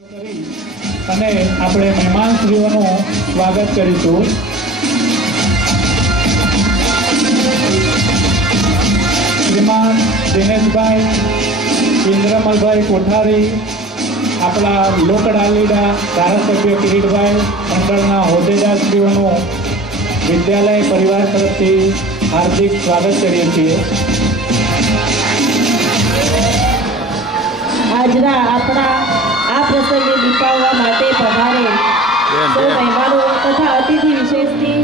અને આપણે મહેમાન શ્રીઓનું સ્વાગત કરીશું. શ્રીમાન દિનેશભાઈ ઇન્દ્રમલભાઈ કોઠારી, આપણા લોકડાલીડા ધારાસભ્ય કિરીટભાઈ, મંડળના હોદ્દેદારશ્રીઓનું વિદ્યાલય પરિવાર તરફથી હાર્દિક સ્વાગત કરીએ છીએ. આજના આપણા આ પ્રસંગે દીપાવવા માટે પધારે સૌ મહેમાનો તથા અતિથિ વિશેષથી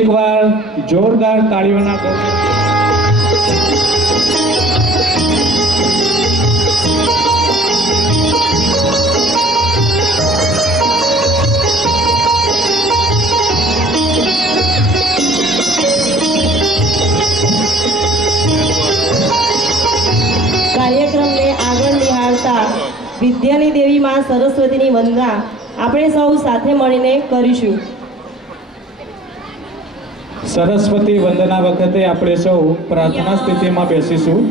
એકવાર જોરદાર તાળીઓના ગોળે કાર્યક્રમને આગળ નિહાળતા વિદ્યાની દેવી માં સરસ્વતીની વંદના આપણે સૌ સાથે મળીને કરીશું. સરસ્વતી વંદના વખતે આપણે સૌ પ્રાર્થના સ્થિતિમાં બેસીશું.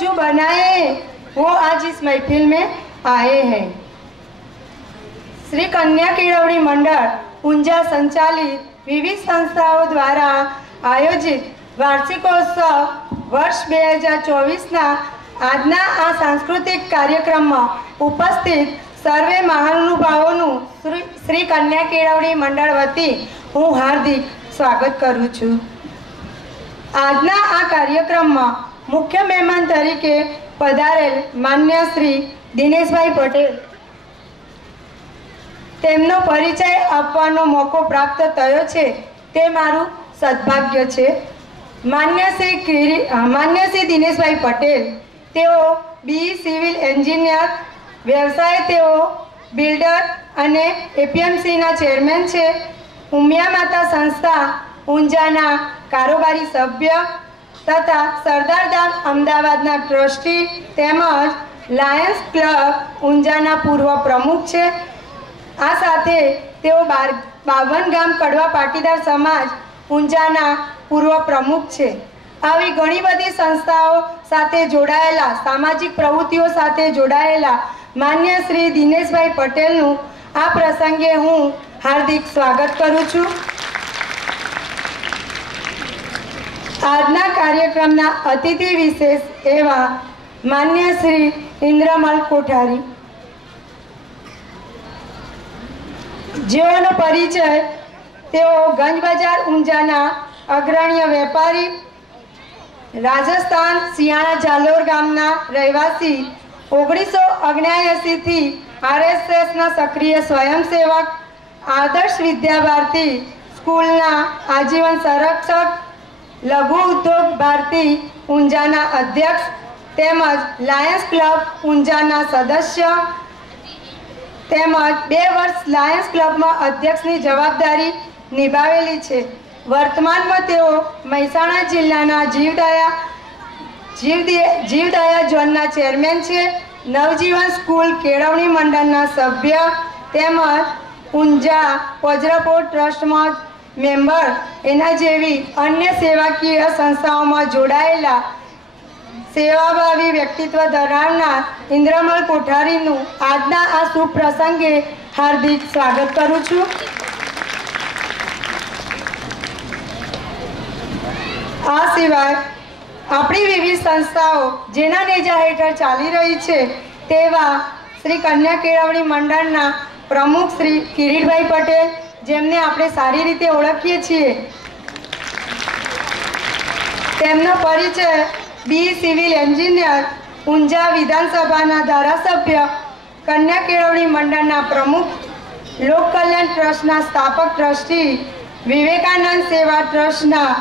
जो बनाए वो आज इस महफिल में आए हैं. श्री कन्या केळवणी मंडल ऊंझा संचालित विविध संस्थाओं द्वारा आयोजित वार्षिकोत्सव वर्ष 2024 આજના આ સાંસ્કૃતિક કાર્યક્રમમાં ઉપસ્થિત સર્વે મહાનુભાવોનું શ્રી કન્યા કેળવણી મંડળ વતી હું હાર્દિક સ્વાગત કરું છું. આજના આ કાર્યક્રમમાં મુખ્ય મહેમાન તરીકે પધારેલ માન્ય શ્રી દિનેશભાઈ પટેલ, તેમનો પરિચય આપવાનો મોકો પ્રાપ્ત થયો છે તે મારું સદભાગ્ય છે. માન્ય શ્રી દિનેશભાઈ પટેલ, તેઓ BE સિવિલ એન્જિનિયર, વ્યવસાય તેઓ બિલ્ડર અને એપીએમસીના ચેરમેન છે, ઉમિયા માતા સંસ્થા ઊંઝાના કારોબારી સભ્ય તથા સરદારધામ અમદાવાદના ટ્રસ્ટી તેમજ લાયન્સ ક્લબ ઊંઝાના પૂર્વ પ્રમુખ છે. આ સાથે તેઓ 52 ગામ કડવા પાટીદાર સમાજ ઊંઝાના પૂર્વ પ્રમુખ છે. આવી ઘણી બધી સંસ્થાઓ સાથે જોડાયેલા, સામાજિક પ્રવૃત્તિઓ સાથે જોડાયેલા માન્ય શ્રી દિનેશભાઈ પટેલનું આ પ્રસંગે હું હાર્દિક સ્વાગત કરું છું. આજના કાર્યક્રમના અતિથિ વિશેષ એવા માન્ય શ્રી ઇન્દ્રમલ કોઠારી, જેઓનો પરિચય તેઓ ગંજ બજાર ઊંઝાના અગ્રણીય વેપારી, રાજસ્થાન સિયાણા જાલોર ગામના રહેવાસી, 1979 થી RSSના સક્રિય સ્વયંસેવક, આદર્શ વિદ્યાભારતી સ્કૂલના આજીવન સંરક્ષક, લઘુ ઉદ્યોગ ભારતી ઊંઝાના અધ્યક્ષ તેમજ લાયન્સ ક્લબ ઊંઝાના સદસ્ય તેમજ 2 વર્ષ લાયન્સ ક્લબમાં અધ્યક્ષની જવાબદારી નિભાવેલી છે. વર્તમાનમાં તેઓ મહેસાણા જિલ્લાના જીવદયા ઝોનના ચેરમેન છે, નવજીવન સ્કૂલ કેળવણી મંડળના સભ્ય તેમજ ઊંઝા વજ્રપોર્ટ ટ્રસ્ટમાં મેમ્બર, એના જેવી અન્ય સેવાકીય સંસ્થાઓમાં જોડાયેલા સેવાભાવી વ્યક્તિત્વ ધરાવનાર ઇન્દ્રમલ કોઠારીનું આજના આ શુભ પ્રસંગે હાર્દિક સ્વાગત કરું છું. આ સિવાય આપણી વિવિધ સંસ્થાઓ જેના નેજા હેઠળ ચાલી રહી છે તેવા શ્રી કન્યા કેળવણી મંડળના પ્રમુખ શ્રી કિરીટભાઈ પટેલ, જેમને આપણે સારી રીતે ઓળખીએ છીએ. તેમનો પરિચય બી સિવિલ એન્જિનિયર, ઊંઝા વિધાનસભાના ધારાસભ્ય, કન્યા કેળવણી મંડળના પ્રમુખ, લોક કલ્યાણ ટ્રસ્ટના સ્થાપક ટ્રસ્ટી, વિવેકાનંદ સેવા ટ્રસ્ટના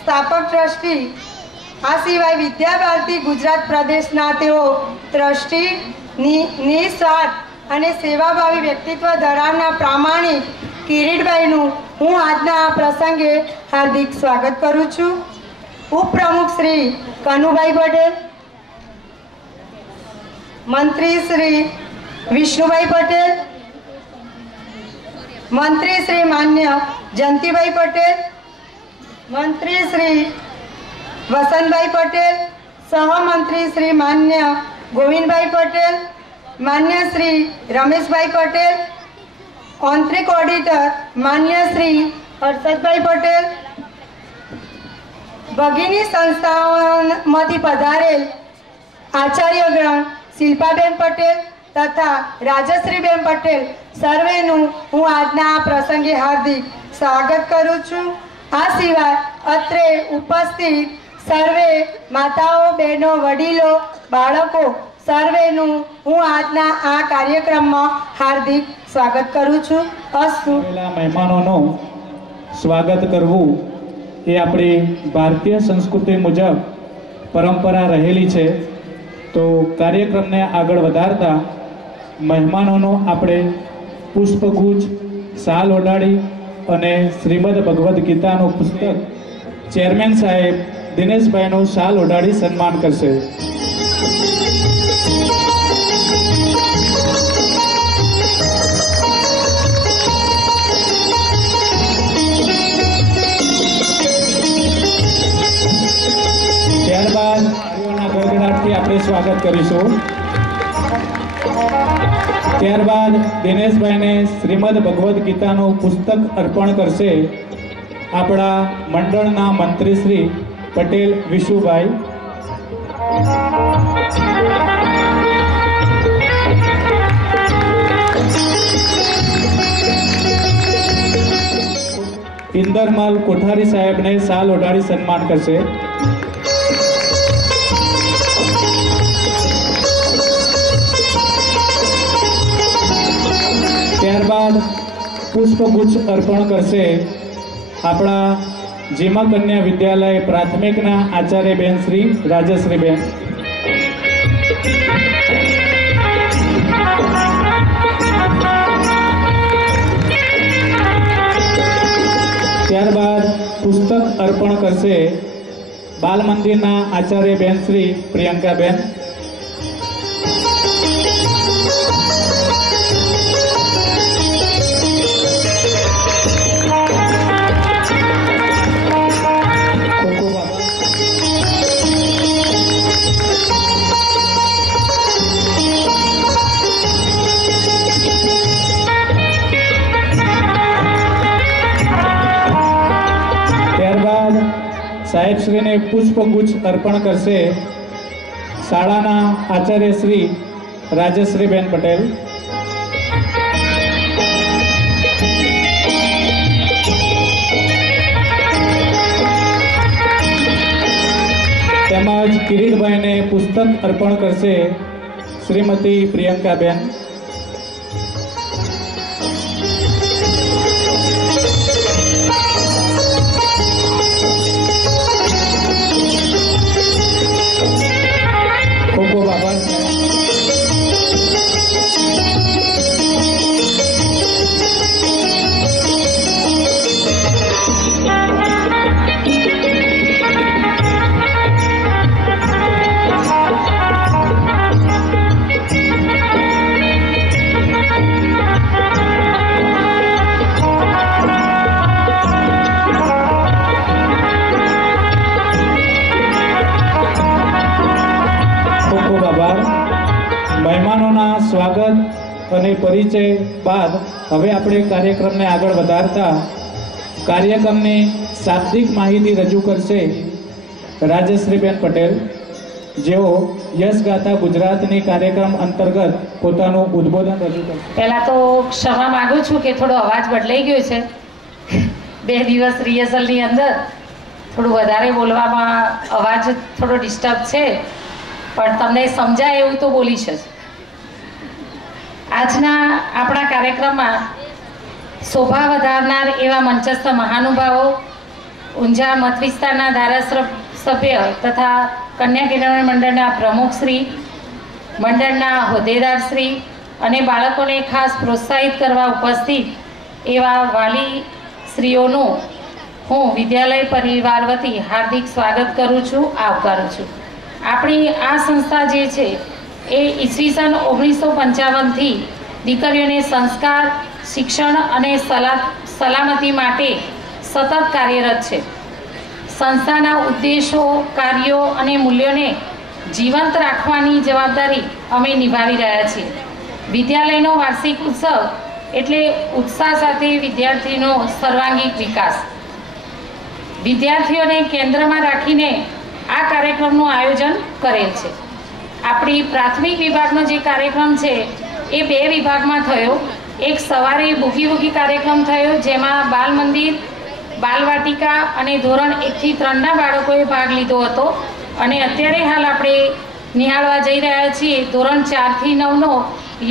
સ્થાપક ટ્રસ્ટી. આ સિવાય વિદ્યાભારતી ગુજરાત પ્રદેશના તેઓ ટ્રસ્ટી, નિસ્વાર્થ અને સેવાભાવી વ્યક્તિત્વ ધરાવનાર પ્રામાણિક કિરીટભાઈનું હું આજના આ પ્રસંગે હાર્દિક સ્વાગત કરું છું. ઉપપ્રમુખ શ્રી કનુભાઈ પટેલ, મંત્રી શ્રી વિષ્ણુભાઈ પટેલ, મંત્રી શ્રી માન્ય જયંતિભાઈ પટેલ, મંત્રી શ્રી વસંતભાઈ પટેલ, સહમંત્રી શ્રી માન્ય ગોવિંદભાઈ પટેલ, માન્ય શ્રી રમેશભાઈ પટેલ, આંતરિક ઓડિટર માન્ય શ્રી હર્ષદભાઈ પટેલ, ભગીની સંસ્થાઓમાંથી પધારેલ આચાર્યગણ શિલ્પાબેન પટેલ તથા રાજશ્રીબેન પટેલ, સર્વેનું હું આજના આ પ્રસંગે હાર્દિક સ્વાગત કરું છું. આ સિવાય અત્રે ઉપસ્થિત સર્વે માતાઓ, બહેનો, વડીલો, બાળકો, સર્વેનું હું આજના આ કાર્યક્રમમાં હાર્દિક સ્વાગત કરું છું. અસ્તુ. મહેમાનોનું સ્વાગત કરવું એ આપણી ભારતીય સંસ્કૃતિ મુજબ પરંપરા રહેલી છે. તો કાર્યક્રમને આગળ વધારતા મહેમાનોનો આપણે પુષ્પગુચ્છ, શાલ ઓઢાડી અને શ્રીમદ ભગવદ્ ગીતાનું પુસ્તક ચેરમેન સાહેબ દિનેશભાઈનું શાલ ઓઢાડી સન્માન કરશે. ત્યારબાદ ગડગડાટથી આપણે સ્વાગત કરીશું. ત્યારબાદ દિનેશભાઈને શ્રીમદ ભગવદ્ ગીતાનું પુસ્તક અર્પણ કરશે આપણા મંડળના મંત્રી શ્રી પટેલ વિશુભાઈ. ઇન્દરમલ કોઠારી સાહેબને શાલ ઓઢાડી સન્માન કરશે. ત્યારબાદ પુષ્પગુચ્છ અર્પણ કરશે આપણા જીમા કન્યા વિદ્યાલય પ્રાથમિકના આચાર્યબેન શ્રી રાજશ્રીબેન. ત્યારબાદ પુસ્તક અર્પણ કરશે બાલ મંદિરના આચાર્ય બેન શ્રી પ્રિયંકાબેન. સાહેબશ્રીને પુષ્પગુચ્છ અર્પણ કરશે શાળાના આચાર્ય શ્રી રાજેશ્રીબેન પટેલ. તેમજ કિરીટભાઈને પુસ્તક અર્પણ કરશે શ્રીમતી પ્રિયંકાબેન. ખૂબ ખૂબ આભાર. મહેમાનોના સ્વાગત અને પરિચય બાદ હવે આપણે કાર્યક્રમને આગળ વધારતા કાર્યક્રમની શાબ્દિક માહિતી રજૂ કરશે રાજેશ્રીબેન પટેલ, જેઓ યશગાથા ગુજરાતની કાર્યક્રમ અંતર્ગત પોતાનું ઉદ્બોધન રજૂ કરશે. પહેલાં તો ક્ષમા માગું છું કે થોડો અવાજ બદલાઈ ગયો છે. 2 દિવસ રિહર્સલની અંદર થોડું વધારે બોલવામાં અવાજ થોડો ડિસ્ટર્બ છે, પણ તમને સમજાય એવું તો બોલીશ જ. આજના આપણા કાર્યક્રમમાં શોભા વધારનાર એવા મંચસ્થ મહાનુભાવો, ઊંઝા મત વિસ્તારના ધારાસભ્ય તથા કન્યા કેળવણી મંડળના પ્રમુખશ્રી, મંડળના હોદ્દેદારશ્રી અને બાળકોને ખાસ પ્રોત્સાહિત કરવા ઉપસ્થિત એવા વાલીશ્રીઓનું હું વિદ્યાલય પરિવાર વતી હાર્દિક સ્વાગત કરું છું, આવકારું છું. આપણી આ સંસ્થા જે છે એ ઈસવીસન 1955થી દીકરીઓને સંસ્કાર, શિક્ષણ અને સલામતી માટે સતત કાર્યરત છે. સંસ્થાના ઉદ્દેશો, કાર્યો અને મૂલ્યોને જીવંત રાખવાની જવાબદારી અમે નિભાવી રહ્યા છીએ. વિદ્યાલયનો વાર્ષિક ઉત્સવ એટલે ઉત્સાહ સાથે વિદ્યાર્થીનો સર્વાંગીક વિકાસ. વિદ્યાર્થીઓને કેન્દ્રમાં રાખીને આ કાર્યક્રમનું આયોજન કરેલ છે. આપણી પ્રાથમિક વિભાગનો જે કાર્યક્રમ છે એ 2 વિભાગમાં થયો. એક સવારે બુગી વુગી કાર્યક્રમ થયો, જેમાં બાલ મંદિર, બાલવાટિકા અને ધોરણ 1 થી 3ના બાળકોએ ભાગ લીધો હતો. અને અત્યારે હાલ આપણે નિહાળવા જઈ રહ્યા છીએ ધોરણ 4 થી 9નો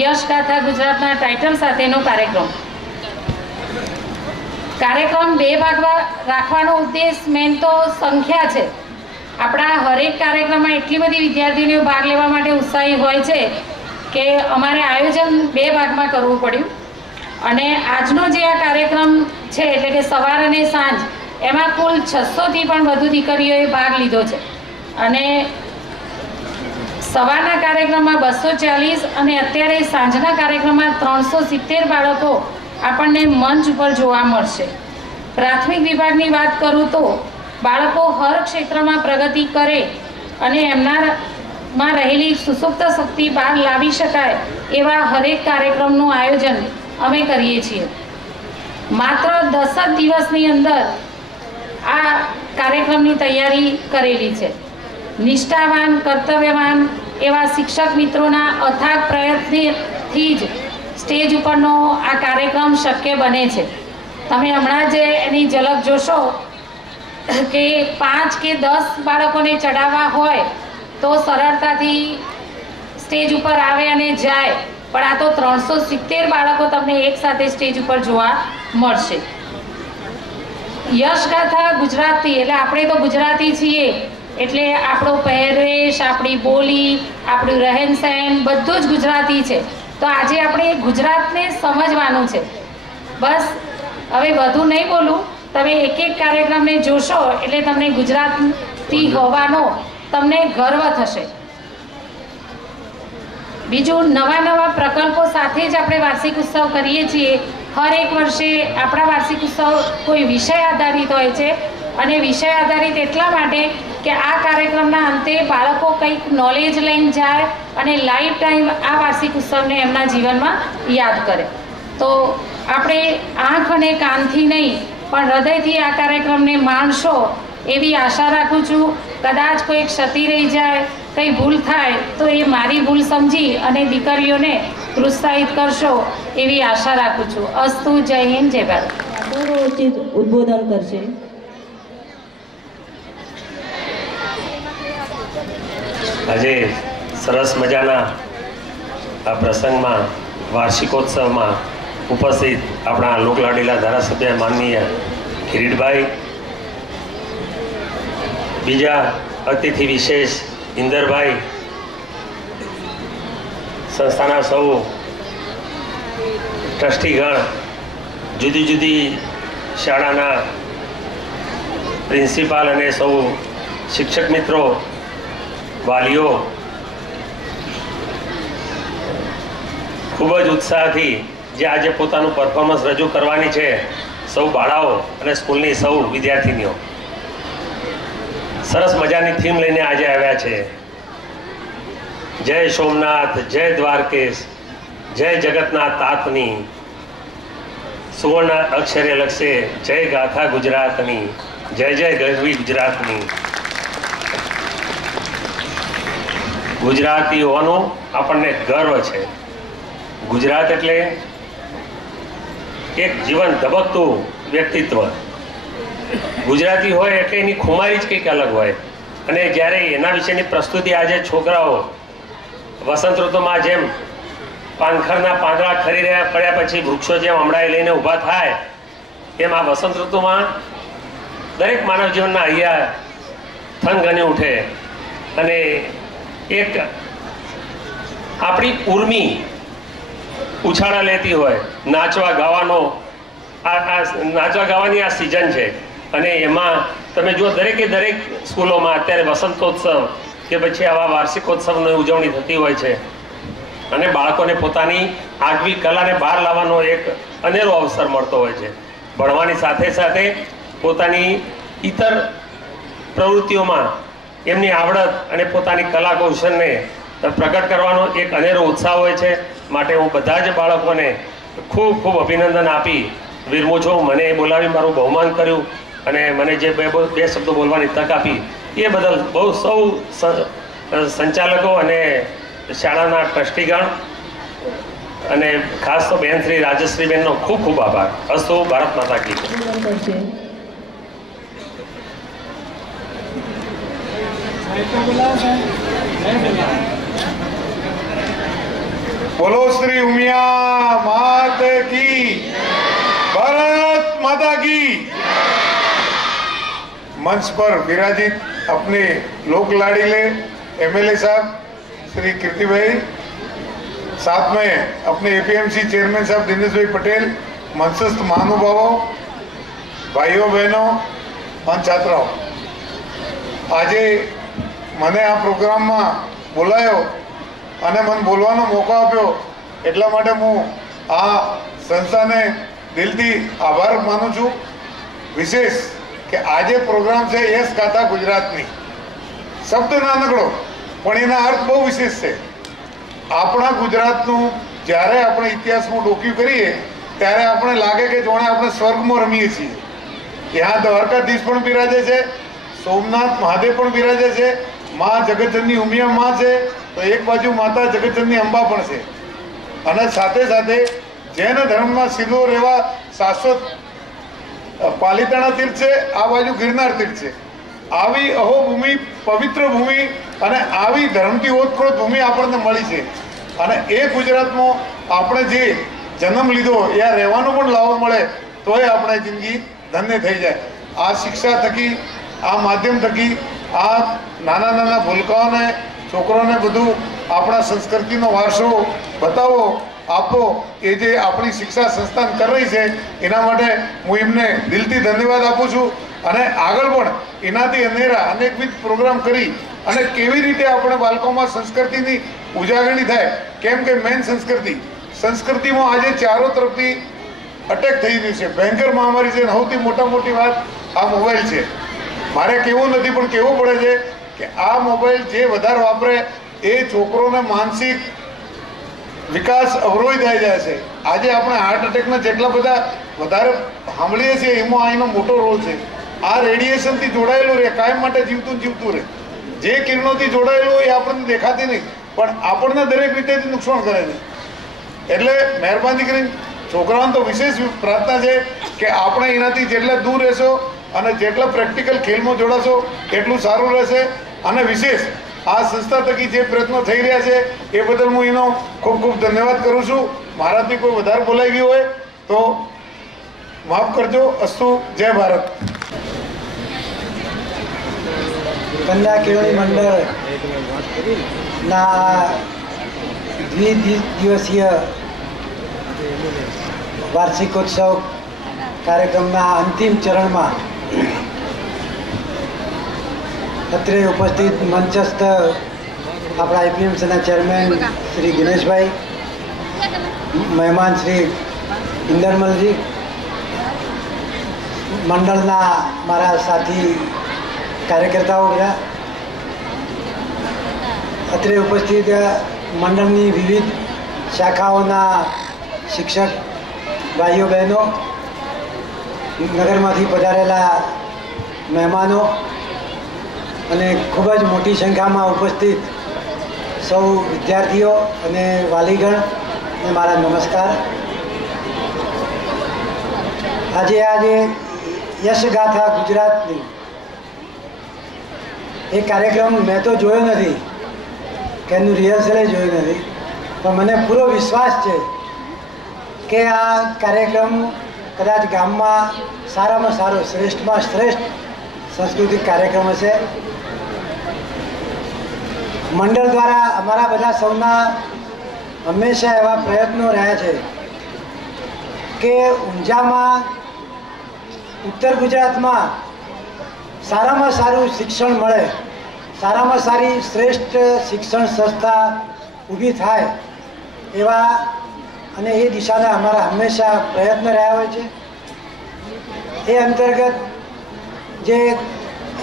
યશગાથા ગુજરાતના ટાઇટલ સાથેનો કાર્યક્રમ. કાર્યક્રમ 2 ભાગમાં રાખવાનો ઉદ્દેશ મેન તો સંખ્યા છે. આપણા હરેક કાર્યક્રમમાં એટલી બધી વિદ્યાર્થીઓને ભાગ લેવા માટે ઉત્સાહી હોય છે કે અમારે આયોજન 2 ભાગમાં કરવું પડ્યું. અને આજનો જે આ કાર્યક્રમ છે એટલે કે સવાર અને સાંજ, એમાં કુલ 600થી પણ વધુ દીકરીઓએ ભાગ લીધો છે. અને સવારના કાર્યક્રમમાં 240 અને અત્યારે સાંજના કાર્યક્રમમાં 370 બાળકો આપણને મંચ ઉપર જોવા મળશે. પ્રાથમિક વિભાગની વાત કરું તો બાળકો હર ક્ષેત્રમાં પ્રગતિ કરે અને એમનામાં રહેલી સુસુપ્ત શક્તિ બહાર લાવી શકાય એવા હરેક કાર્યક્રમનું આયોજન અમે કરીએ છીએ. માત્ર 10 જ દિવસની અંદર આ કાર્યક્રમની તૈયારી કરેલી છે. નિષ્ઠાવાન, કર્તવ્યવાન એવા શિક્ષક મિત્રોના અથાગ પ્રયત્નથી જ સ્ટેજ ઉપરનો આ કાર્યક્રમ શક્ય બને છે. તમે હમણાં જ એની ઝલક જોશો કે 5 કે 10 બાળકોને ચડાવવા હોય તો સરળતાથી સ્ટેજ ઉપર આવે અને જાય, પણ આ તો 370 બાળકો તમને એક સાથે સ્ટેજ ઉપર જોવા મળશે. યશગાથા ગુજરાતી એટલે આપણે તો ગુજરાતી છીએ એટલે આપણો પહેરવેશ, આપણી બોલી, આપણું રહેન સહેન બધું જ ગુજરાતી છે. તો આજે આપણે ગુજરાતને સમજવાનું છે. બસ હવે વધુ નહીં બોલું, તમે એક એક કાર્યક્રમને જોશો એટલે તમને ગુજરાતી હોવાનો તમને ગર્વ થશે. બીજું, નવા નવા પ્રકલ્પો સાથે જ આપણે વાર્ષિક ઉત્સવ કરીએ છીએ. હર એક વર્ષે આપણા વાર્ષિક ઉત્સવ કોઈ વિષય આધારિત હોય છે, અને વિષય આધારિત એટલા માટે કે આ કાર્યક્રમના અંતે બાળકો કંઈક નોલેજ લઈને જાય અને લાઈફ ટાઈમ આ વાર્ષિક ઉત્સવને એમના જીવનમાં યાદ કરે. તો આપણે આંખ અને કાનથી નહીં પણ હૃદયથી આ કાર્યક્રમને માણશો એવી આશા રાખું છું. કદાચ કોઈ ક્ષતિ રહી જાય, કંઈ ભૂલ થાય તો એ મારી ભૂલ સમજી અને દીકરીઓને પ્રોત્સાહિત કરશો એવી આશા રાખું છું. અસ્તુ. જય હિન્દ, જય ભારત. ગૌરવોચિત ઉદ્બોધન કરશે. આજે સરસ મજાના આ પ્રસંગમાં વાર્ષિકોત્સવમાં ઉપસ્થિત આપણા લોકલાડીલા ધારાસભ્ય માનનીય કિરીટભાઈ, બીજા અતિથિ વિશેષ ઇન્દરભાઈ, સંસ્થાના સૌ ટ્રસ્ટીગણ, જુદી જુદી શાળાના પ્રિન્સિપાલ અને સૌ શિક્ષક મિત્રો, વાલીઓ, ખૂબ જ ઉત્સાહથી જે આજે પોતાનું પરફોર્મન્સ રજૂ કરવાની છે, સૌ બાળાઓ અને સ્કૂલની સૌ વિદ્યાર્થીનીઓ સરસ મજાની થીમ લઈને આજે આવ્યા છે. જય સોમનાથ, જય દ્વારકેશ, જય જગતનાથ તાતની, સુવર્ણ અક્ષરે લખશે જય ગાથા ગુજરાતની, જય જય ગરવી ગુજરાતની. ગુજરાતી હોવાનો આપણને ગર્વ છે. ગુજરાત એટલે એક જીવન ધબકતું વ્યક્તિત્વ. ગુજરાતી હોય એટલે એની ખુમારી જ કંઈક અલગ હોય. અને જ્યારે એના વિશેની પ્રસ્તુતિ આજે છોકરાઓ વસંત ઋતુમાં જેમ પાનખરના પાંદડા ખરી રહ્યા પડ્યા પછી વૃક્ષો જેમ હમણાં લઈને ઊભા થાય, એમ આ વસંત ઋતુમાં દરેક માનવ જીવનના અહીંયા થનગની ઉઠે અને એક આપણી ઉર્મી ઉછાળા લેતી હોય. નાચવા ગાવાનો નાચવા ગાવાની આ સિઝન છે. અને એમાં તમે જુઓ દરેકે દરેક સ્કૂલોમાં અત્યારે વસંતોત્સવ કે પછી આવા વાર્ષિકોત્સવની ઉજવણી થતી હોય છે. અને બાળકોને પોતાની આગવી કલાને બહાર લાવવાનો એક અનેરો અવસર મળતો હોય છે. ભણવાની સાથે સાથે પોતાની ઇતર પ્રવૃત્તિઓમાં એમની આવડત અને પોતાની કલા કૌશલને પ્રગટ કરવાનો એક અનેરો ઉત્સાહ હોય છે. માટે હું બધા જ બાળકોને ખૂબ ખૂબ અભિનંદન આપી વિરમું છું. મને બોલાવી મારું બહુમાન કર્યું અને મને જે બે શબ્દો બોલવાની તક આપી એ બદલ બહુ સૌ સંચાલકો અને શાળાના ટ્રસ્ટીગણ અને ખાસ તો બેન શ્રી રાજશ્રીબેનનો ખૂબ ખૂબ આભાર. અસ્તુ. ભારત માતા કી જય. बोलो श्री उमिया मात की, भारत माता की. मंच पर विराजित अपने लोक लाडीले एमएलए साहब श्री कीर्ति भाई, साथ में अपने एपीएमसी चेयरमैन साहब दिनेश भाई पटेल, मंचस्थ महानुभावों, भाइयों बहनों और छात्राओं, આજે મને આ પ્રોગ્રામમાં બોલાયો અને મને બોલવાનો મોકો આપ્યો એટલા માટે હું આ સંસ્થાને દિલથી આભાર માનું છું. વિશેષ કે આજે પ્રોગ્રામ છે યસ ગાથા ગુજરાતની. શબ્દ નાનકડો પણ એના અર્થ બહુ વિશેષ છે. આપણા ગુજરાતનું જ્યારે આપણે ઇતિહાસમાં ડોક્યું કરીએ ત્યારે આપણે લાગે કે જોણે આપણે સ્વર્ગમાં રમીએ છીએ. ત્યાં દ્વારકાધીશ પણ બિરાજે છે, સોમનાથ મહાદેવ પણ બિરાજે છે, માં જગતજનની ઉમિયા માં છે, તો એક બાજુ માતા જગતજનની અંબા પણ છે. અને સાથે સાથે જૈન ધર્મમાં સીધો રહેવા શાશ્વત પાલિતાણા તીર્થ છે, આ બાજુ ગિરનાર તીર્થ છે. આવી અહોભૂમિ, પવિત્ર ભૂમિ અને આવી ધર્મથી ઓતપ્રોત ભૂમિ આપણને મળી છે. અને એ ગુજરાતમાં આપણે જે જન્મ લીધો એ રહેવાનો પણ લાવો મળે તોય આપણે જિંદગી ધન્ય થઈ જાય. આ શિક્ષા થકી, આ માધ્યમ થકી આ નાના નાના ભૂલકાઓને, છોકરોને બધું આપણા સંસ્કૃતિનો વારસો બતાવો આપો એ જે આપણી શિક્ષા સંસ્થાન કરી રહી છે એના માટે હું એમને દિલથી ધન્યવાદ આપું છું. અને આગળ પણ એનાથી અનેરા અનેકવિધ પ્રોગ્રામ કરી અને કેવી રીતે આપણે બાળકોમાં સંસ્કૃતિની ઉજાગરણી થાય. કેમ કે મેન સંસ્કૃતિમાં આજે ચારો તરફથી અટેક થઈ રહ્યું છે, ભયંકર મહામારી છે. સૌથી મોટી વાત આ મોબાઈલ છે. મારે કહેવું નથી પણ કહેવું પડે છે કે આ મોબાઈલ જે વધારે વાપરે એ છોકરોને માનસિક વિકાસ અવરોધ થઈ જાય છે. આજે આપણે હાર્ટ એટેકના જેટલા બધા વધારે સાંભળીએ છીએ એમાં આનો મોટો રોલ છે. આ રેડિયેશનથી જોડાયેલું રહે, કાયમ માટે જીવતું રહે. જે કિરણોથી જોડાયેલું એ આપણને દેખાતી નહીં પણ આપણને દરેક રીતેથી નુકસાન કરે છે. એટલે મહેરબાની કરીને છોકરાઓને તો વિશેષ પ્રાર્થના છે કે આપણે એનાથી જેટલા દૂર રહેશો અને જેટલા પ્રેક્ટિકલ ખેલમાં જોડાશો એટલું સારું રહેશે. અને વિશેષ આ સંસ્થા થકી જે પ્રયત્નો થઈ રહ્યા છે એ બદલ હું એનો ખૂબ ખૂબ ધન્યવાદ કરું છું. મારાથી કોઈ વધારે બોલાઈ ગયું હોય તો માફ કરજો. અસ્તુ. જય ભારત. કન્યા કેળવણી મંડળના દ્વિદિવસીય વાર્ષિકોત્સવ કાર્યક્રમના અંતિમ ચરણમાં અત્રે ઉપસ્થિત મંચસ્થ આપણા એપીએમસીના ચેરમેન શ્રી ગિનેશભાઈ, મહેમાન શ્રી ઇન્દરમલજી, મંડળના મારા સાથી કાર્યકર્તાઓ બધા, અત્રે ઉપસ્થિત મંડળની વિવિધ શાખાઓના શિક્ષક ભાઈઓ બહેનો, નગરમાંથી પધારેલા મહેમાનો અને ખૂબ જ મોટી સંખ્યામાં ઉપસ્થિત સૌ વિદ્યાર્થીઓ અને વાલીગણ ને મારા નમસ્કાર. આજે યશગાથા ગુજરાતની એ કાર્યક્રમ મેં તો જોયો નથી કે એનું રિહર્સલે જોયું નથી, પણ મને પૂરો વિશ્વાસ છે કે આ કાર્યક્રમ કદાચ ગામમાં સારામાં સારો, શ્રેષ્ઠમાં શ્રેષ્ઠ સાંસ્કૃતિક કાર્યક્રમ હશે. મંડળ દ્વારા અમારા બધા સૌના હંમેશા એવા પ્રયત્નો રહ્યા છે કે ઊંઝામાં, ઉત્તર ગુજરાતમાં સારામાં સારું શિક્ષણ મળે, સારામાં સારી શ્રેષ્ઠ શિક્ષણ સંસ્થા ઊભી થાય એવા અને એ દિશાના અમારા હંમેશા પ્રયત્ન રહ્યા હોય છે. એ અંતર્ગત જે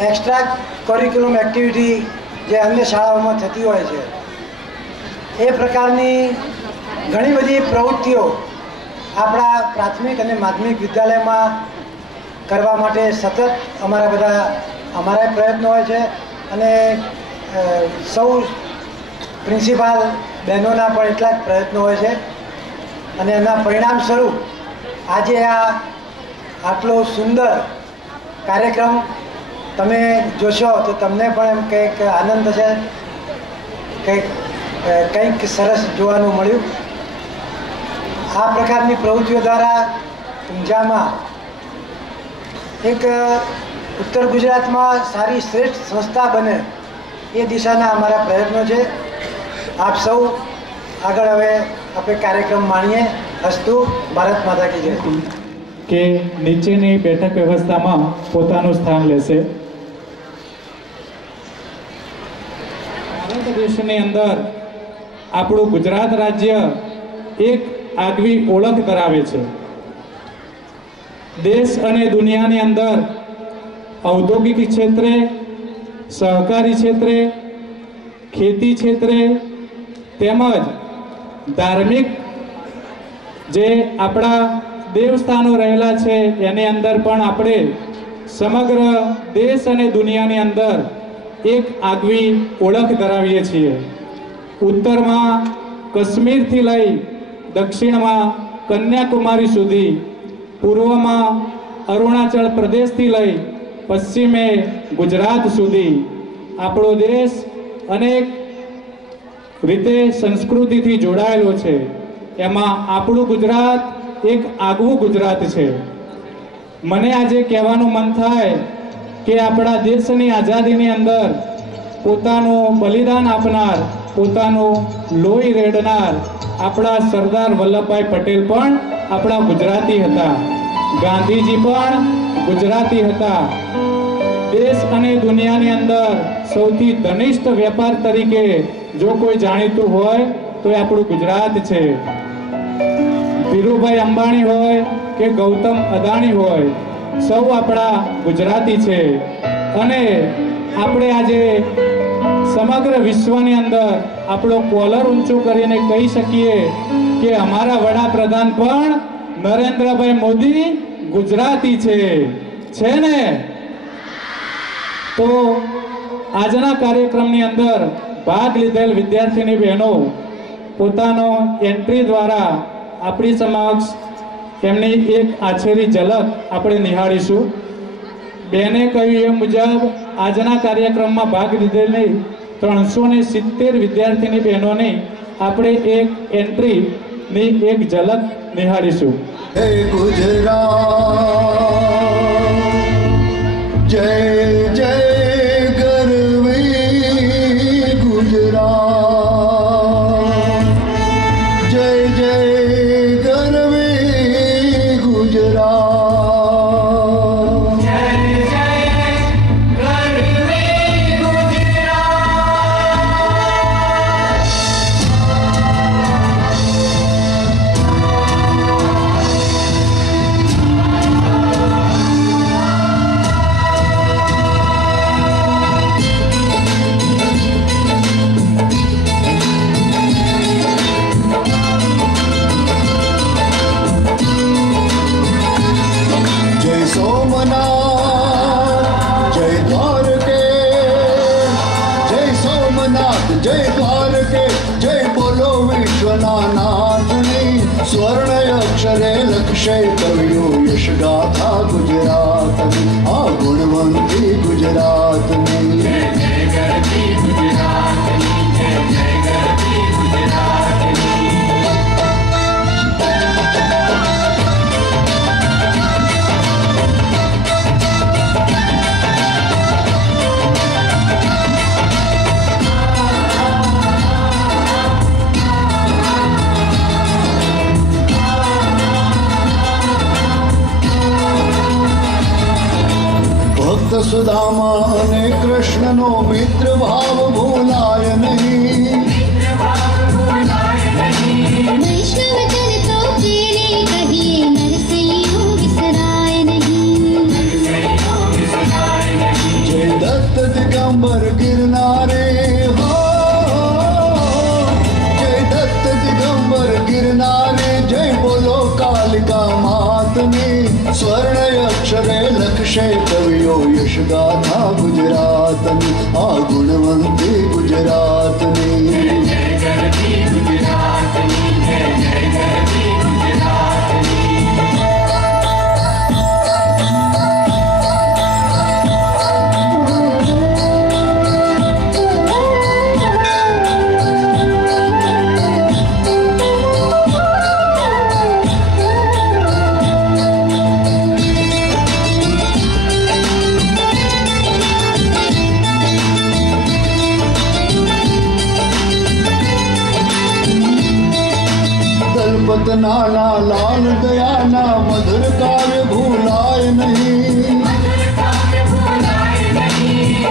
એક્સ્ટ્રા કરિક્યુલમ એક્ટિવિટી જે અન્ય શાળાઓમાં થતી હોય છે એ પ્રકારની ઘણી બધી પ્રવૃત્તિઓ આપણા પ્રાથમિક અને માધ્યમિક વિદ્યાલયમાં કરવા માટે સતત અમારા પ્રયત્નો હોય છે. અને સૌ પ્રિન્સિપાલ બહેનોના પણ એટલા જ પ્રયત્નો હોય છે. અને એના પરિણામ સ્વરૂપ આજે આટલો સુંદર કાર્યક્રમ તમે જોશો તો તમને પણ એમ કંઈક આનંદ થશે, કંઈક સરસ જોવાનું મળ્યું. આ પ્રકારની પ્રવૃત્તિઓ દ્વારા ઊંઝામાં એક ઉત્તર ગુજરાતમાં સારી શ્રેષ્ઠ સંસ્થા બને એ દિશાના અમારા પ્રયત્નો છે. આપ સૌ આગળ હવે આપણે કાર્યક્રમ માણીએ. અસ્તુ. ભારત માતા કી જય. કે નીચેની બેઠક વ્યવસ્થામાં પોતાનું સ્થાન લેશે. ભારત દેશની અંદર આપણું ગુજરાત રાજ્ય એક આગવી ઓળખ ધરાવે છે. દેશ અને દુનિયાની અંદર ઔદ્યોગિક ક્ષેત્રે, સહકારી ક્ષેત્રે, ખેતી ક્ષેત્રે તેમજ ધાર્મિક જે આપણા દેવસ્થાનો રહેલા છે એની અંદર પણ આપણે સમગ્ર દેશ અને દુનિયાની અંદર એક આગવી ઓળખ ધરાવીએ છીએ. ઉત્તરમાં કાશ્મીરથી લઈ દક્ષિણમાં કન્યાકુમારી સુધી, પૂર્વમાં અરુણાચલ પ્રદેશથી લઈ પશ્ચિમે ગુજરાત સુધી આપણો દેશ અનેક રીતે સંસ્કૃતિથી જોડાયેલો છે. એમાં આપણું ગુજરાત એક આગવું ગુજરાત છે. મને આજે કહેવાનું મન થાય કે આપણા દેશની આઝાદીની અંદર પોતાનું બલિદાન આપનાર, પોતાનું લોહી રેડનાર આપણા સરદાર વલ્લભભાઈ પટેલ પણ આપણા ગુજરાતી હતા, ગાંધીજી પણ ગુજરાતી હતા. દેશ અને દુનિયાની અંદર સૌથી ધનિષ્ઠ વેપાર તરીકે જો કોઈ જાણીતું હોય તો એ આપણું ગુજરાત છે. ધીરુભાઈ અંબાણી હોય કે ગૌતમ અદાણી હોય, સૌ આપણા ગુજરાતી છે. અને આપણે આજે સમગ્ર વિશ્વની અંદર આપણો કોલર ઊંચો કરીને કહી શકીએ કે અમારા વડાપ્રધાન પણ નરેન્દ્રભાઈ મોદી ગુજરાતી છે ને? તો આજના કાર્યક્રમની અંદર ભાગ લીધેલ વિદ્યાર્થીની બહેનો પોતાનો એન્ટ્રી દ્વારા આપણી સમક્ષ એમની એક આછેરી ઝલક આપણે નિહાળીશું. બેને કહ્યું એ મુજબ આજના કાર્યક્રમમાં ભાગ લીધેલી 370 વિદ્યાર્થીની બહેનોની આપણે એક એન્ટ્રીની એક ઝલક નિહાળીશું. જય ગુજરાત, જય જય ગરવી ગુજરાત, જય જય ગરવી ગુજરાત. स्वर्ण अक्षरे लक्ष्य कवियो यश गाथा गुजरात आ गुणवंती गुजरात सुदामा ने कृष्ण नो मित्र भाव भूलाय नहीं. वैष्णव जन तो तेरे कहिए नरसिंह विसराय नहीं. जय दत्त दिगंबर गिरनारे हो, जय दत्त दिगंबर गिरनारे, जय बोलो कालिका मातनी. स्वर्ण अक्षरे लक्ष्य कवियो यश गाथा गुजरातनी आ गुणवंती गुजरातनी. नाना लाल दयाना मधुर काव्य भूलाय नहीं.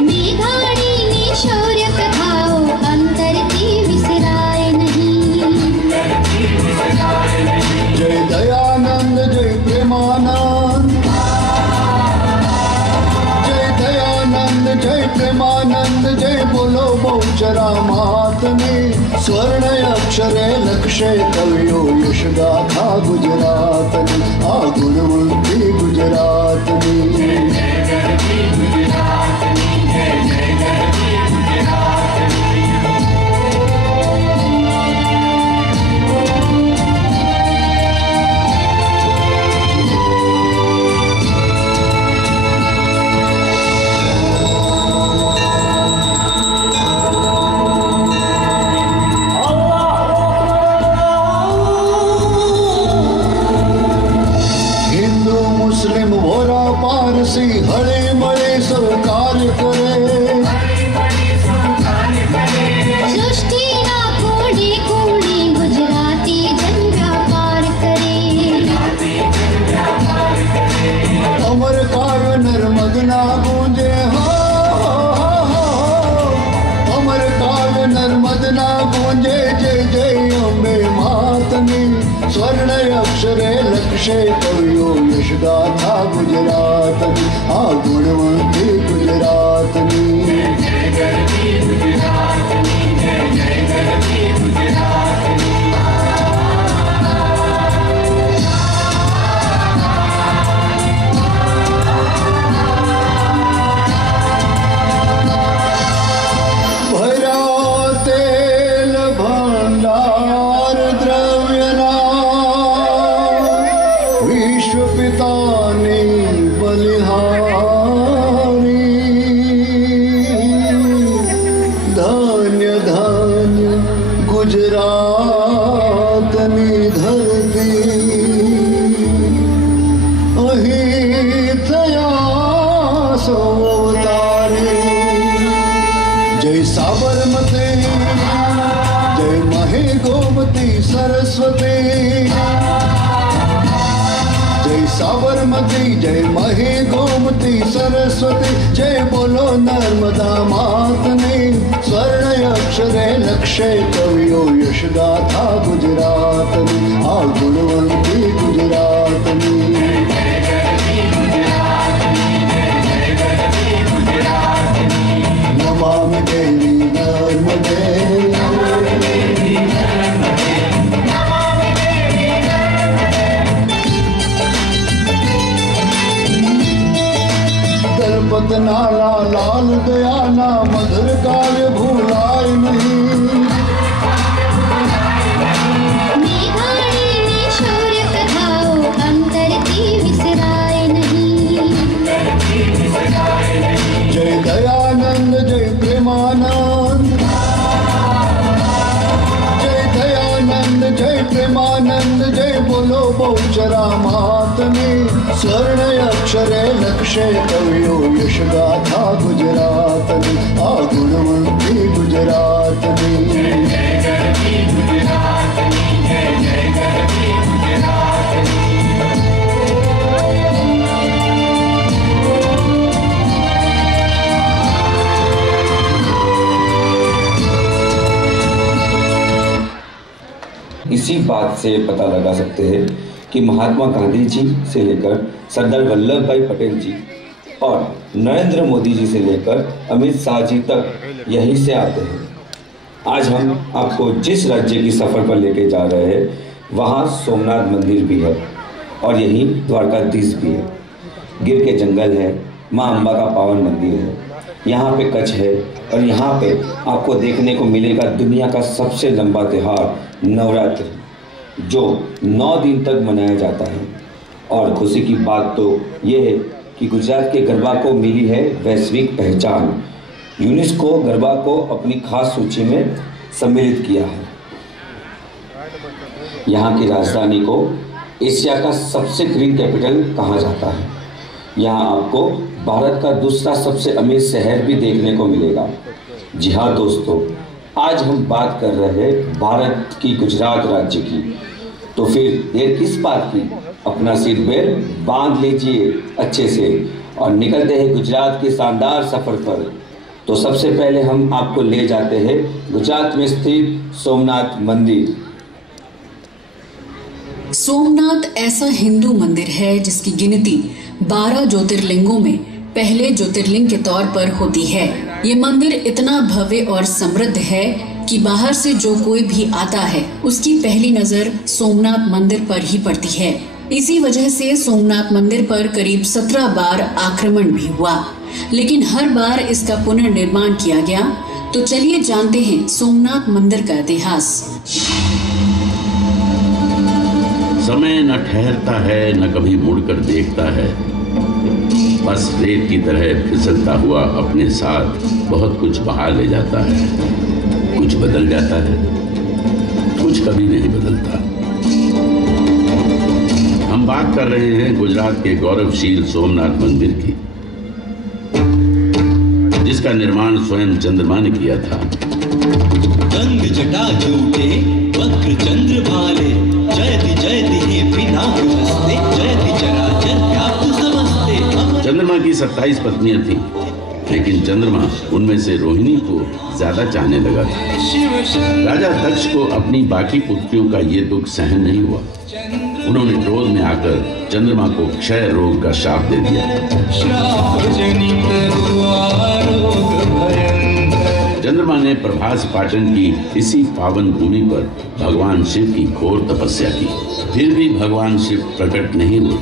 मेघाड़ी ने शौर्य कथाओ अंतर की विसराय नहीं. जय दयानंद जय प्रेमानंद, जय दयानंद जय प्रेमानंद, जय बोलो बहुचरा मातनी. स्वर्ण अक्षरे लक्ष्य कवियो यश गाथा गुजरातनी आ गुणवंती गुजरातनी. पारसी हरे मरे सब कार्य करे. सृष्टि ना कोडे कोडे गुजरात लक्ष्य कवियो यशगाथा गुजरात आ गुणवंती गुजरात साबरमती जय महे गोमती सरस्वती जय बोलो नर्मदा मातने स्वर्ण अक्षरे लक्ष्य कवियो यशगाथा गुजरात आ गुणवंती गुजरात नमामि देवी नर्मदे नाला लाल दयाना मधुर काव्य भूलाय नहीं मेघाड़ी शौर्य कथाओ अंतर की विसराय नहीं जय दयानंद जय प्रेमानंद जय दयानंद जय प्रेमानंद जय बोलो बहुचरा मातने स्वर्ण अक्षरे लक्ष्य कवियो यशगाथा गुजरात आ गुणवंती गुजरात इसी बात से पता लगा सकते हैं कि महात्मा गांधी जी से लेकर सरदार वल्लभ भाई पटेल जी और नरेंद्र मोदी जी से लेकर अमित शाह जी तक यहीं से आते हैं। आज हम आपको जिस राज्य की सफ़र पर लेके जा रहे हैं वहाँ सोमनाथ मंदिर भी है और यहीं द्वारकाधीश भी है। गिर के जंगल है, माँ अम्बा का पावन मंदिर है, यहाँ पे कच्छ है और यहाँ पे आपको देखने को मिलेगा दुनिया का सबसे लंबा त्यौहार नवरात्रि, जो 9 दिन तक मनाया जाता है। और खुशी की बात तो ये है कि गुजरात के गरबा को मिली है वैश्विक पहचान। यूनेस्को गरबा को अपनी खास सूची में सम्मिलित किया है। यहाँ की राजधानी को एशिया का सबसे ग्रीन कैपिटल कहा जाता है। यहाँ आपको भारत का दूसरा सबसे अमीर शहर भी देखने को मिलेगा। जी हाँ दोस्तों, आज हम बात कर रहे हैं भारत की गुजरात राज्य की। तो फिर देर किस बात की, अपना सीट बेल्ट बांध लीजिए अच्छे से और निकलते हैं गुजरात के शानदार सफ़र पर। तो सबसे पहले हम आपको ले जाते हैं गुजरात में स्थित सोमनाथ मंदिर। सोमनाथ ऐसा हिंदू मंदिर है जिसकी गिनती 12 ज्योतिर्लिंगों में पहले ज्योतिर्लिंग के तौर पर होती है। ये मंदिर इतना भव्य और समृद्ध है कि बाहर से जो कोई भी आता है उसकी पहली नजर सोमनाथ मंदिर पर ही पड़ती है। इसी वजह से सोमनाथ मंदिर पर करीब 17 बार आक्रमण भी हुआ, लेकिन हर बार इसका पुनर्निर्माण किया गया। तो चलिए जानते हैं सोमनाथ मंदिर का इतिहास। समय न ठहरता है न कभी मुड़कर देखता है, बस रेत की तरह फिसलता हुआ अपने साथ बहुत कुछ बहा ले जाता है। कुछ बदल जाता है, कुछ कभी नहीं बदलता। हम बात कर रहे हैं गुजरात के गौरवशील सोमनाथ मंदिर की, जिसका निर्माण स्वयं चंद्रमा ने किया था। गंग जटा झूठे वक्र चंद्र भाले, जयति जयति हे पिनाक हस्ते, जयति चराचर व्याप्त समस्ते। चंद्रमा की 27 पत्नियां थीं, लेकिन चंद्रमा उनमें से रोहिणी को ज्यादा चाहने लगा था। राजा दक्ष को अपनी बाकी पुत्रियों का ये दुख सहन नहीं हुआ। उन्होंने क्रोध में आकर चंद्रमा को क्षय रोग का शाप दे दिया। चंद्रमा ने प्रभास पाटन की इसी पावन भूमि पर भगवान शिव की घोर तपस्या की, फिर भी भगवान शिव प्रकट नहीं हुए।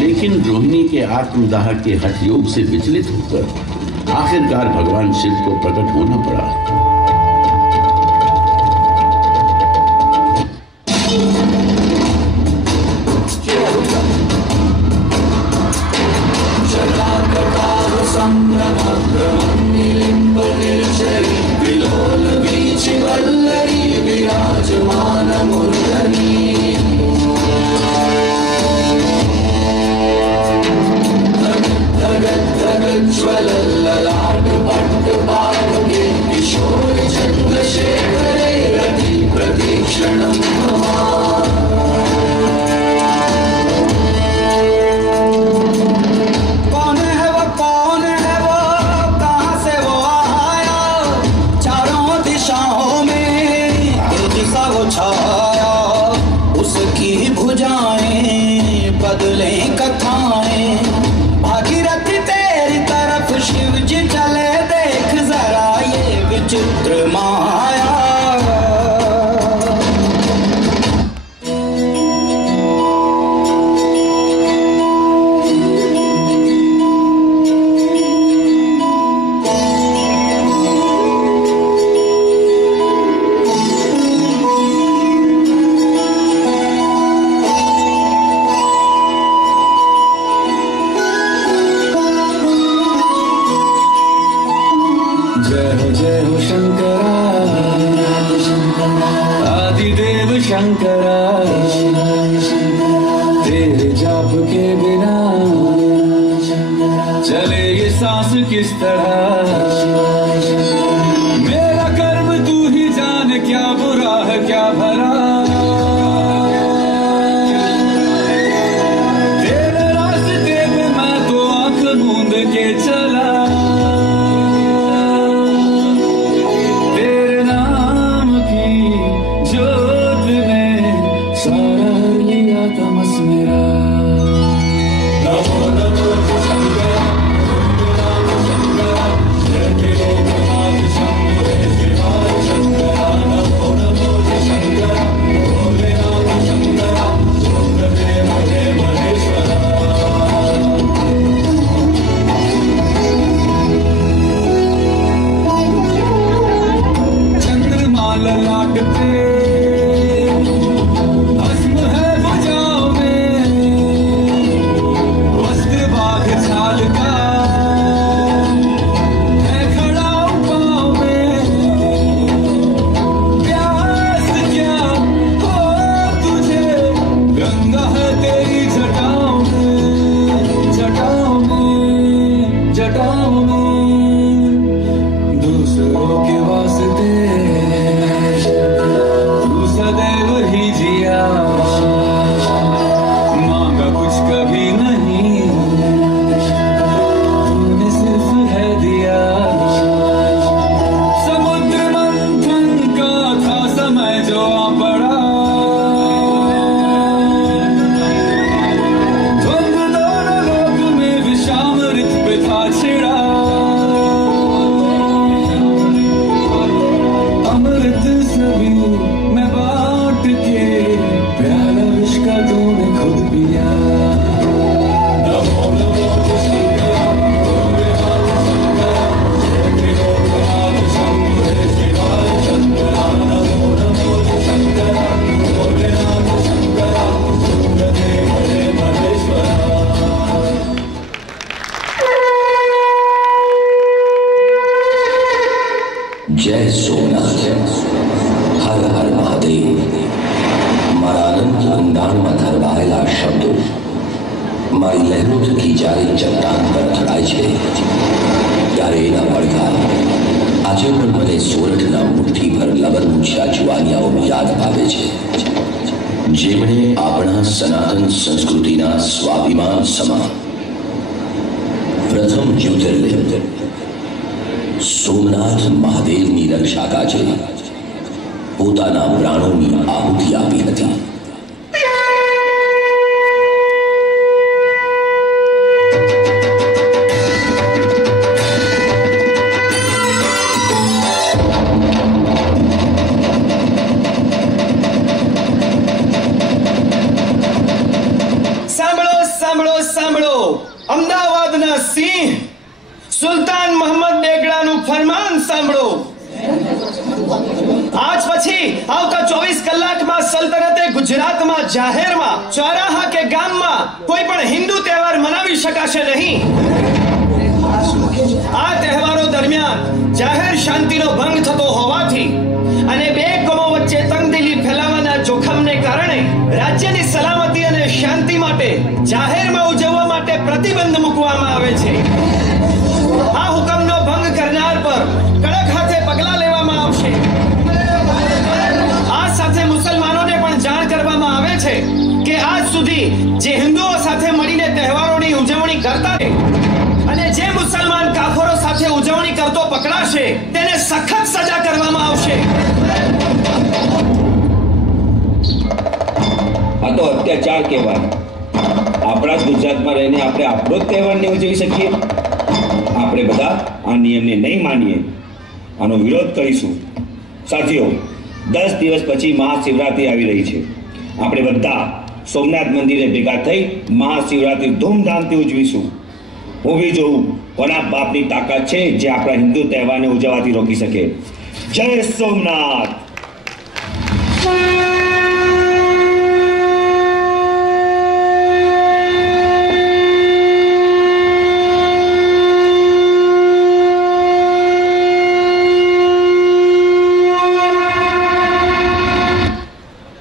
लेकिन रोहिणी के आत्मदाह के हठ योग से विचलित होकर आखिरकार भगवान शिव को प्रकट होना पड़ा। जय सोमनाथ, हर हर महादेव। मारा अनंत ઊંડાણમાં ધરવાયેલા શબ્દો મારી લહેરો થકી જ્યારે ચટ્ટાન પર થડાય છે ત્યારે એના પડઘા આજે પણ મને સોરઠના મુઠ્ઠીભર લવર મૂછ્યા જુવાનિયાઓ યાદ આવે છે, જેમણે આપણા સનાતન સંસ્કૃતિના સ્વાભિમાન સમા પ્રથમ જ્યોતિર્લિંગ સોમનાથ મહાદેવની રક્ષા કાજે પોતાના પ્રાણોની આહુતિ આપી હતી. અમદાવાદના સિંહ સુલતાન મોહમ્મદ બેગડાનું ફરમાન સાંભળો. આજ પછી આવતા 24 કલાકમાં સલ્તનતે ગુજરાતમાં જાહેરમાં ચોરાહા કે ગામમાં કોઈ પણ હિન્દુ તહેવાર મનાવી શકાશે નહીં. આ તહેવારો દરમિયાન જાહેર શાંતિનો ભંગ થતો હોવાથી અને બે કોમો વચ્ચે તંગદિલી ફેલાવાના જોખમને કારણે રાજ્યની સલામતી અને શાંતિ માટે જાહેરમાં ઉજવવા માટે પ્રતિબંધ મૂકવામાં આવે છે. આ હુકમનો ભંગ કરનાર પર કડક હાથે પગલાં લેવામાં આવશે. આ સાથે મુસલમાનોને પણ જાણ કરવામાં આવે છે કે આજ સુધી જે હિન્દુઓ સાથે મળીને તહેવારોની ઉજવણી કરતા અને જે મુસલમાન કાફરો સાથે ઉજવણી કરતો પકડાશે તેને સખત સજા કરવામાં આવશે. આ તો અત્યાચાર કહેવાય. આપણા ગુજરાતમાં રહીને આપણે આપણો જ તહેવાર નહીં ઉજવી શકીએ? આપણે બધા આ નિયમને નહીં માનીએ, આનો વિરોધ કરીશું. સાથીઓ, 10 દિવસ પછી મહાશિવરાત્રી આવી રહી છે. આપણે બધા સોમનાથ મંદિરે ભેગા થઈ મહાશિવરાત્રી ધૂમધામથી ઉજવીશું. હું બી જોઉં કોના બાપની તાકાત છે જે આપણા હિન્દુ તહેવારને ઉજવવાથી રોકી શકે. જય સોમનાથ.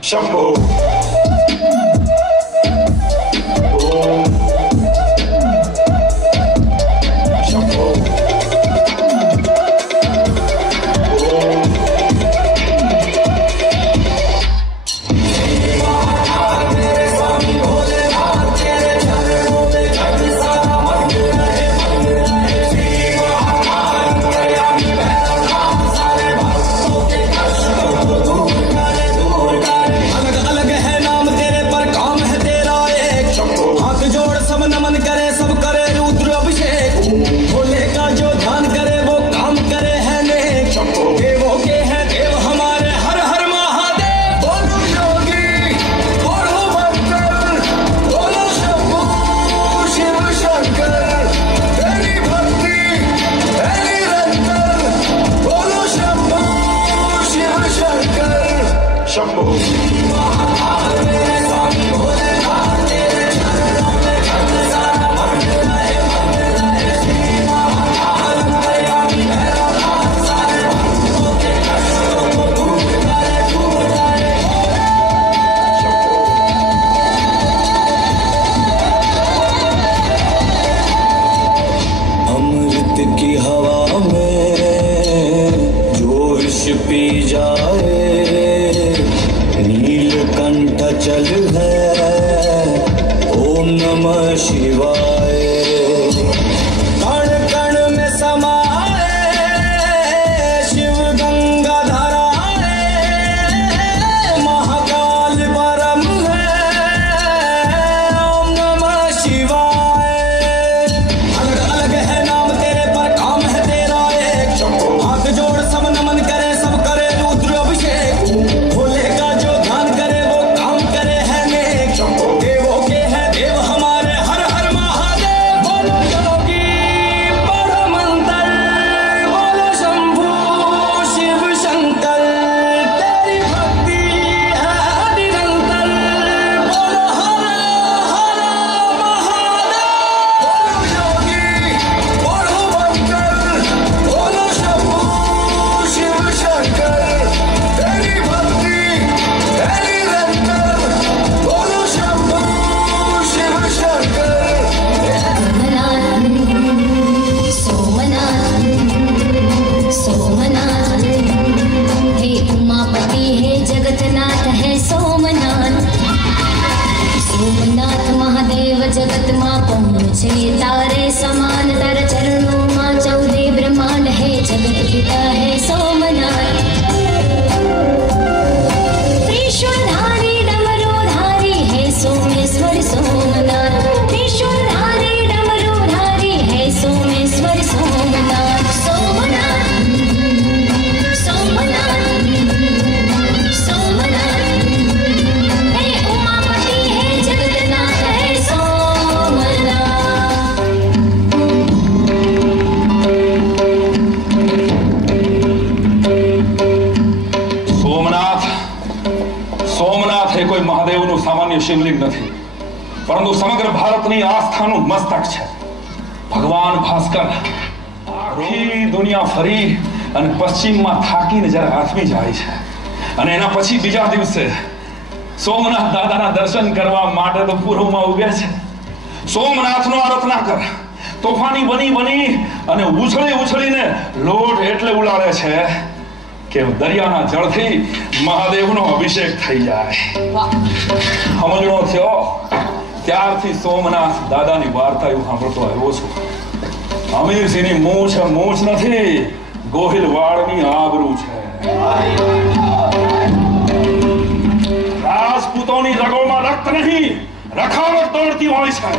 શંભો देवों के हैं देव हमारे हर हर महादेव. मुझे तारे समान तर चरणों माँ 14 ब्रह्मांड है जगत पिता है सोमनाथ त्रिशूलधारी डमरूधारी है सोमेश्वर सोमनाथ त्रिशूलधारी डमरूधारी है सोमेश्वर सोमनाथ सोमनाथ सोमनाथ सोमनाथ हे उमापति है जगन्नाथ है सोमनाथ। સોમનાથ એ કોઈ મહાદેવનું સામાન્ય શિવલિંગ નથી, પરંતુ સમગ્ર ભારતની આસ્થાનું મસ્તક છે. ભગવાન ભાસ્કર આખી દુનિયા ફરી અને પશ્ચિમમાં થાકીને જ્યારે આથમી જાય છે અને એના પછી બીજા દિવસે સોમનાથ દાદાના દર્શન કરવા માટે તો પૂર્વમાં ઉભે છે. સોમનાથનો આરત ના કર, તોફાની બની અને ઉછળીને લોટ એટલે ઉલાળે છે કે દરિયાના જળથી મહાદેવનો અભિષેક થઈ જાય. સમજણો થયો ત્યારથી સોમનાથ દાદાની વાર્તા એવું સાંભળતો આવ્યો છું. અમીરસિંહની મૂછ નથી, ગોહિલવાડની આબરૂ છે. રાજપૂતોની રગોમાં રક્ત નહીં, રખાવટ દોડતી હોય છે.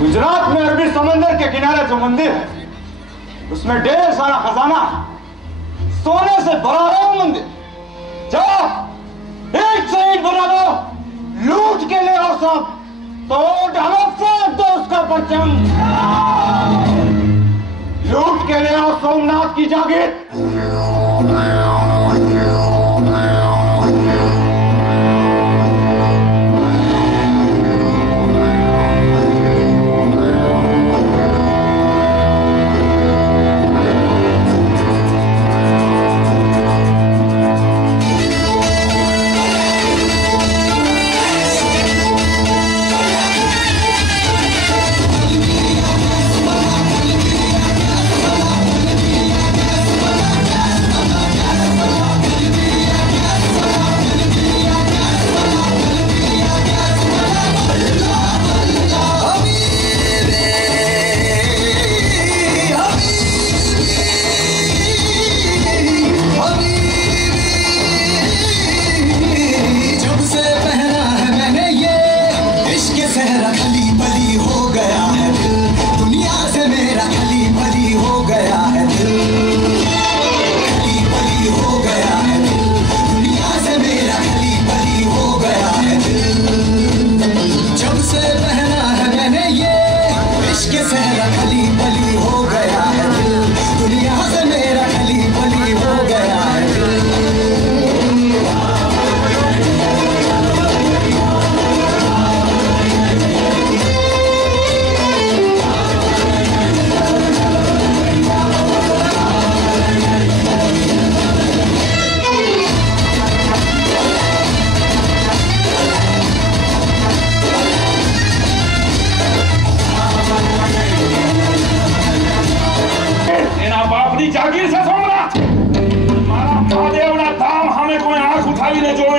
गुजरात में अरबी समंदर के किनारे जो मंदिर है उसमें ढेर सारा खजाना है, सोने से भरा है वो मंदिर. जाओ एक से ईंट बना दो, लूट के ले आओ सब, तो ढालो फोड़ दो उसका परचम. लूट के ले आओ सोमनाथ की जागीर.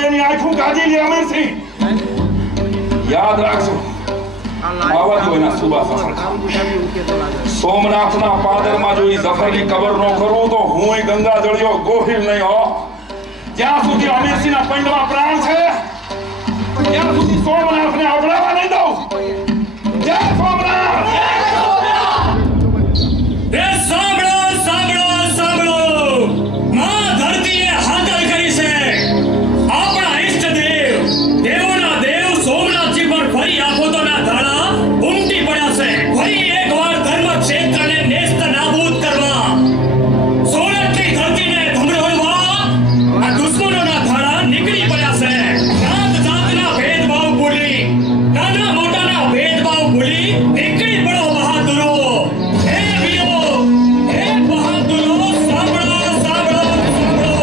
એની આંખું કાઢી લે અમીરસિંહ. યાદ રાખજો, આવા જો એના સુબાસા સરખા. સોમનાથના પાદરમાં જો ઈ જફરની કબર નો કરું તો હુંય ગંગા જળિયો ગોહિલ નહીં હો. જ્યાં સુધી અમીરસિંહના પંડમાં પ્રાણ છે ત્યાં સુધી સોમનાથને અવળાવા નહીં દઉં. જય સોમનાથ! એ સાંભળો સાંભળો સાંભળો, માં ધરતીએ હાકલ કરી છે. આપણા ઈષ્ટ દેવ, દેવોના દેવ સોમનાથજી પર ફરી આફતોના ધાડા ઉમટી પડ્યા છે. ફરી એકવાર ધર્મ ક્ષેત્રને નેસ્ત નાબૂદ કરવા, સોમનાથની ધરતીને ધમરોળવા આ દુશ્મનોના ધાડા નીકળી પડ્યા છે. જાત જાતના ભેદભાવ ભૂલી, નાના મોટાના ભેદભાવ ભૂલી નીકળી પડો બહાદુરો. હે વીરો, હે બહાદુરો, સાંભળો સાંભળો સાંભળો.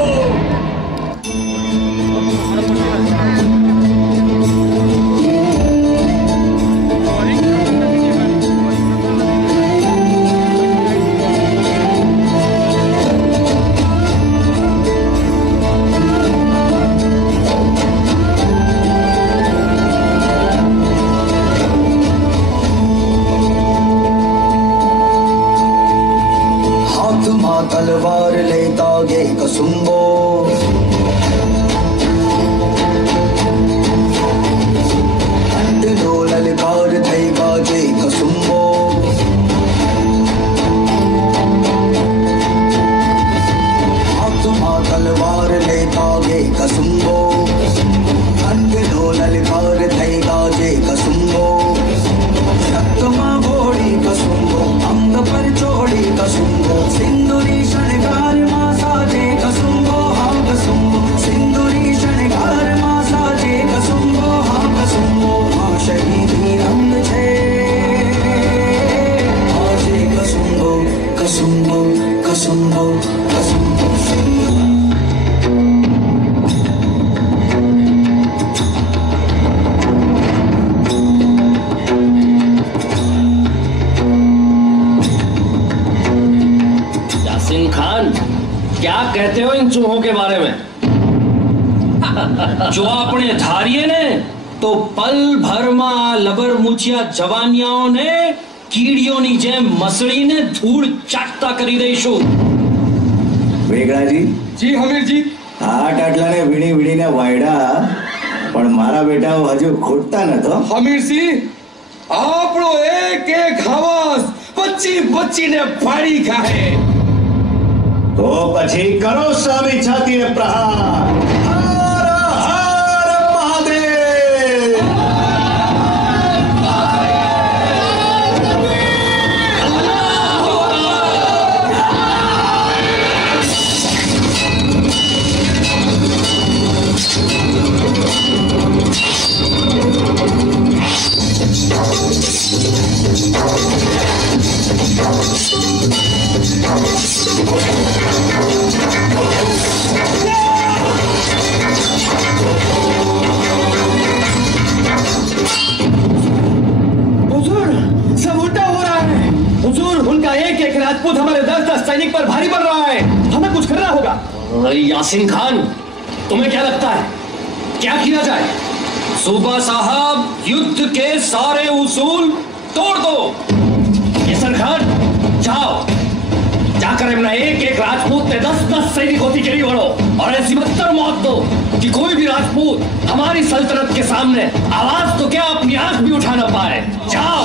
हाथ में तलवार लेता गे कसुम्बो, नो ललकार थई बाजे कसुम्बो, हाथ में तलवार लेता गे कसुम्बो, नो ललकार थई बाजे कसुम्बो, रक्त में घोड़ी कसुम्बो, अंग पर चोड़ी कसुम्बो, सिंदूरी शणगार मां साजे कसुम्बो, हाँ कसुम्बो, सिंदूरी शणगार मां साजे कसुम्बो, हाँ कसुम्बो, मां शहीदी रंग छे आजे कसुम्बो कसुम्बो कसुम्बो कसुम्बो. यासीन खान, क्या कहते हो इन चूहों के बारे में? जो अपने धारिये ने तो पल भर में लबर मूछिया जवानियाओं ने कीड़ियों जेम मसड़ी ने धूल चाटता करी दईशुं. વેગડાજી જી હમીરજી. આટ આટલાને વીણી વીણીને વાયડા પણ મારા બેટાઓ હજુ ખૂટતા નતો. અમીરસિંહ, આપણો એક એક હવાસ બચ્ચી બચ્ચીને ફાડી ખાહે. તો પછી કરો સામી છાતીએ પ્રહાર. હર હર મહાદેવ. हुजूर, सब उल्टा हो रहा है. हुजूर, उनका एक एक राजपूत हमारे 10-10 सैनिक पर भारी पड़ रहा है. हमें कुछ करना होगा. यासीन खान, तुम्हें क्या लगता है क्या किया जाए? सूबा साहब, युद्ध के सारे उसूल तोड़ दो. केसर खान, जाओ, जाकर अपना एक एक राजपूत ने 10-10 सैनिक होती चली बढ़ो और ऐसी बदतर मौत दो कि कोई भी राजपूत हमारी सल्तनत के सामने आवाज तो क्या अपनी आंख भी उठा न पाए. जाओ.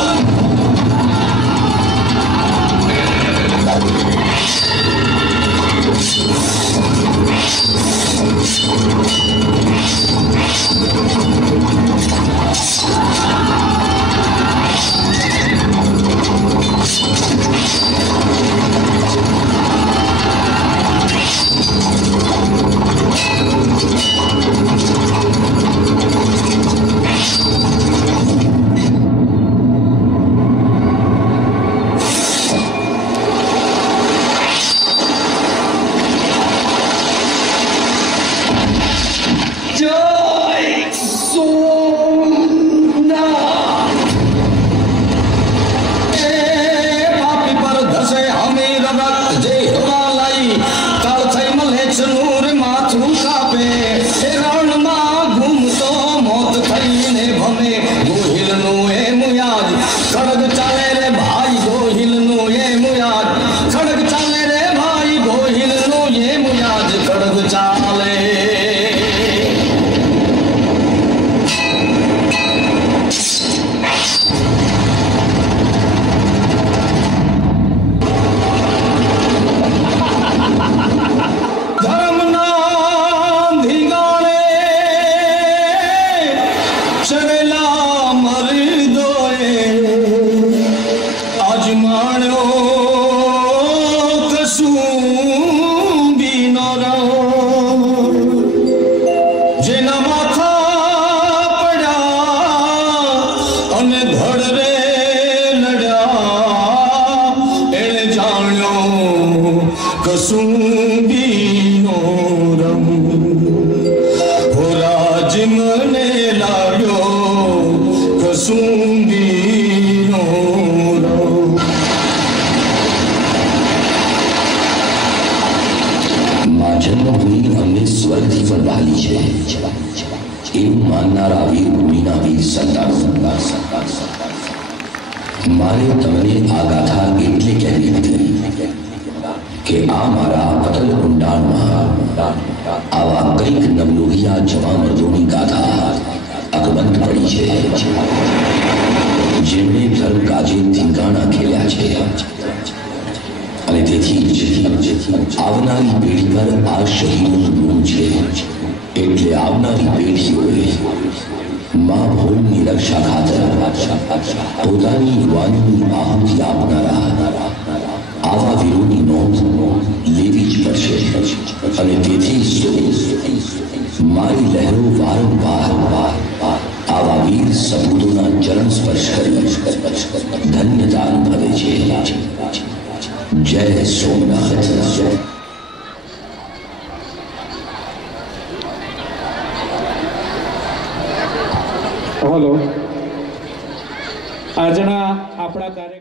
चढ़ला मर्दोए आजमाणो कसूं भी न जेना माथा पड़ा अने धड़रे लड़ा एने जाण्यो कसूं भी नो रम हो राज मने लाड्यो कसूं भी नो रम। मां जन्मभूमि अમને સ્વર્ગથી પણ વહાલી છે એવું માનનારા વીર ભૂમિના વીર સંતાનો મારે તમને આ ગાથા એટલે કહેવી હતી કે આ મારા અટલ ઊંડાણમાં આવા કંઈક નવલોહિયા જવા મર્દોની ગાથા અકબંધ પડી છે જેમણે ધર્મ કાજે ધીંગાણા ખેલ્યા છે અને તેથી જ આવનારી પેઢી પર આ શહીદોનું ઋણ છે એટલે આવનારી પેઢીઓએ મા ભૂમિની રક્ષા ખાતર પોતાની યુવાનીની આહુતિ આપનારા આવા વીરોની નોંધ લેવી જ પડશે અને તેથી જ મારી લહેરો વારંવાર આવા વીર સપૂતોના ચરણ સ્પર્શ કરી ધન્યતા અનુભવે છે। जय सोमनाथ। हेलो, આજના આપણા કાર્ય